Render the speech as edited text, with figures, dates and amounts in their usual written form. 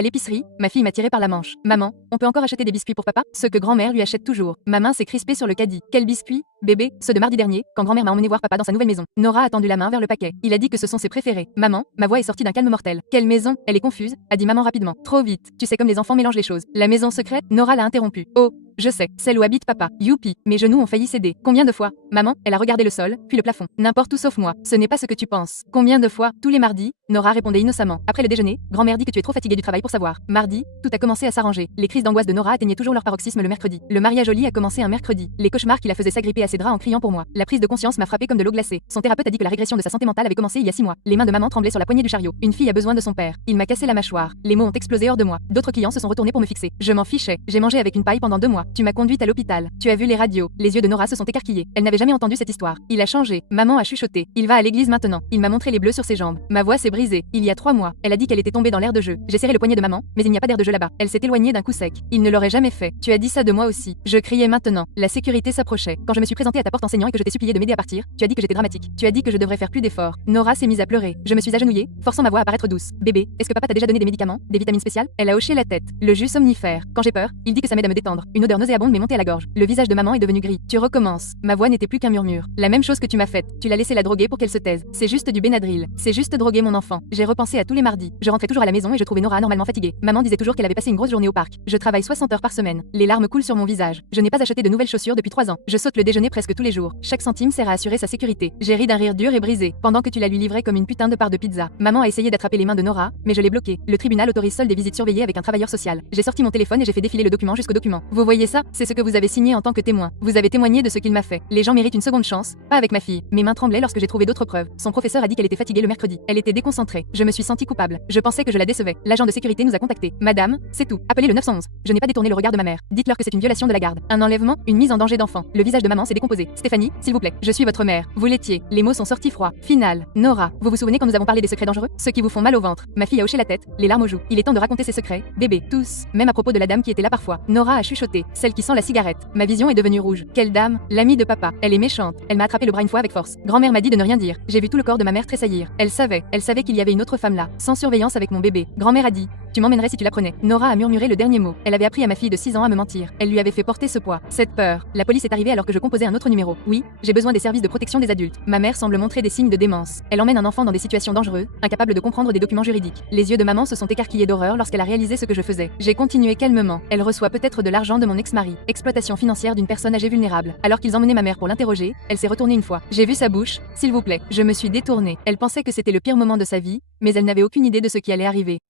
À l'épicerie, ma fille m'a tiré par la manche. Maman, on peut encore acheter des biscuits pour papa? Ceux que grand-mère lui achète toujours. Ma main s'est crispée sur le caddie. Quel biscuit? Bébé, ceux de mardi dernier, quand grand-mère m'a emmené voir papa dans sa nouvelle maison. Nora a tendu la main vers le paquet. Il a dit que ce sont ses préférés. Maman, ma voix est sortie d'un calme mortel. Quelle maison? Elle est confuse, a dit maman rapidement. Trop vite. Tu sais comme les enfants mélangent les choses. La maison secrète? Nora l'a interrompu. Oh, je sais, celle où habite papa. Youpi, mes genoux ont failli céder. Combien de fois? Maman, elle a regardé le sol, puis le plafond. N'importe où sauf moi. Ce n'est pas ce que tu penses. Combien de fois? Tous les mardis? Nora répondait innocemment. Après le déjeuner, grand-mère dit que tu es trop fatiguée du travail pour savoir. Mardi, tout a commencé à s'arranger. Les crises d'angoisse de Nora atteignaient toujours leur paroxysme le mercredi. Le mariage au lit a commencé un mercredi. Les cauchemars qui la faisaient s'agripper à ses draps en criant pour moi. La prise de conscience m'a frappée comme de l'eau glacée. Son thérapeute a dit que la régression de sa santé mentale avait commencé il y a 6 mois. Les mains de maman tremblaient sur la poignée du chariot. Une fille a besoin de son père. Il m'a cassé la mâchoire. Les mots ont explosé hors de moi. D'autres clients se sont retournés pour me fixer. Je m'en fichais. J'ai mangé avec une paille pendant 2 mois. Tu m'as conduite à l'hôpital. Tu as vu les radios. Les yeux de Nora se sont écarquillés. Elle n'avait jamais entendu cette histoire. Il a changé. Maman a chuchoté. Il va à l'église maintenant. Il m'a montré les bleus sur ses jambes. Ma voix s'est brisée. Il y a 3 mois. Elle a dit qu'elle était tombée dans l'air de jeu. J'ai serré le poignet de maman, mais il n'y a pas d'air de jeu là-bas. Elle s'est éloignée d'un coup sec. Il ne l'aurait jamais fait. Tu as dit ça de moi aussi. Je criais maintenant. La sécurité s'approchait. Quand je me suis présentée à ta porte enseignant et que je t'ai supplié de m'aider à partir, tu as dit que j'étais dramatique. Tu as dit que je devrais faire plus d'efforts. Nora s'est mise à pleurer. Je me suis agenouillée, forçant ma voix à paraître douce. Bébé, est-ce que papa t'a déjà donné des médicaments, des vitamines spéciales? Elle a hoché la tête. Le jus somnifère. Quand j'ai peur, il dit que ça m'aide à me détendre. Une odeur nauséabonde m'est montée à la gorge. Le visage de maman est devenu gris. Tu recommences. Ma voix n'était plus qu'un murmure. La même chose que tu m'as faite. Tu l'as laissé la droguer pour qu'elle se taise. C'est juste du Benadryl. C'est juste droguer mon enfant. J'ai repensé à tous les mardis. Je rentrais toujours à la maison et je trouvais Nora anormalement fatiguée. Maman disait toujours qu'elle avait passé une grosse journée au parc. Je travaille 60 heures par semaine. Les larmes coulent sur mon visage. Je n'ai pas acheté de nouvelles chaussures depuis 3 ans. Je saute le déjeuner presque tous les jours. Chaque centime sert à assurer sa sécurité. J'ai ri d'un rire dur et brisé pendant que tu la lui livrais comme une putain de part de pizza. Maman a essayé d'attraper les mains de Nora, mais je l'ai bloquée. Le tribunal autorise seul des visites surveillées avec un travailleur social. J'ai sorti mon téléphone et j'ai fait défiler le document jusqu'au document. Vous voyez ça? C'est ce que vous avez signé en tant que témoin. Vous avez témoigné de ce qu'il m'a fait. Les gens méritent une seconde chance, pas avec ma fille. Mes mains tremblaient lorsque j'ai trouvé d'autres preuves. Son professeur a dit qu'elle était fatiguée le mercredi. Elle était déconcentrée. Je me suis sentie coupable. Je pensais que je la décevais. L'agent de sécurité nous a contactés. Madame, c'est tout. Appelez le 911. Je n'ai pas détourné le regard de ma mère. Dites-leur que c'est une violation de la garde. Un enlèvement, une mise en danger d'enfant. Le visage de maman s'est décomposé. Stéphanie, s'il vous plaît. Je suis votre mère. Vous l'étiez. Les mots sont sortis froids. Final. Nora, vous vous souvenez quand nous avons parlé des secrets dangereux? Ceux qui vous font mal au ventre. Ma fille a hoché la tête, les larmes aux joues. Il est temps de raconter ses secrets. Bébé, tous. Même à propos de la dame qui était là parfois. Nora a chuchoté. Celle qui sent la cigarette. Ma vision est devenue rouge. Quelle dame? L'amie de papa. Elle est méchante. Elle m'a attrapé le bras une fois avec force. Grand-mère m'a dit de ne rien dire. J'ai vu tout le corps de ma mère tressaillir. Elle savait qu'il y avait une autre femme là, sans surveillance avec mon bébé. Grand-mère a dit: tu m'emmènerais si tu l'apprenais. Nora a murmuré le dernier mot. Elle avait appris à ma fille de 6 ans à me mentir. Elle lui avait fait porter ce poids, cette peur. La police est arrivée alors que je composais un autre numéro. Oui, j'ai besoin des services de protection des adultes. Ma mère semble montrer des signes de démence. Elle emmène un enfant dans des situations dangereuses, incapable de comprendre des documents juridiques. Les yeux de maman se sont écarquillés d'horreur lorsqu'elle a réalisé ce que je faisais. J'ai continué calmement. Elle reçoit peut-être de l'argent de mon ex-mari. Exploitation financière d'une personne âgée vulnérable. Alors qu'ils emmenaient ma mère pour l'interroger, elle s'est retournée une fois. J'ai vu sa bouche. S'il vous plaît. Je me suis détournée. Elle pensait que c'était le pire moment de sa vie, mais elle n'avait aucune idée de ce qui allait arriver.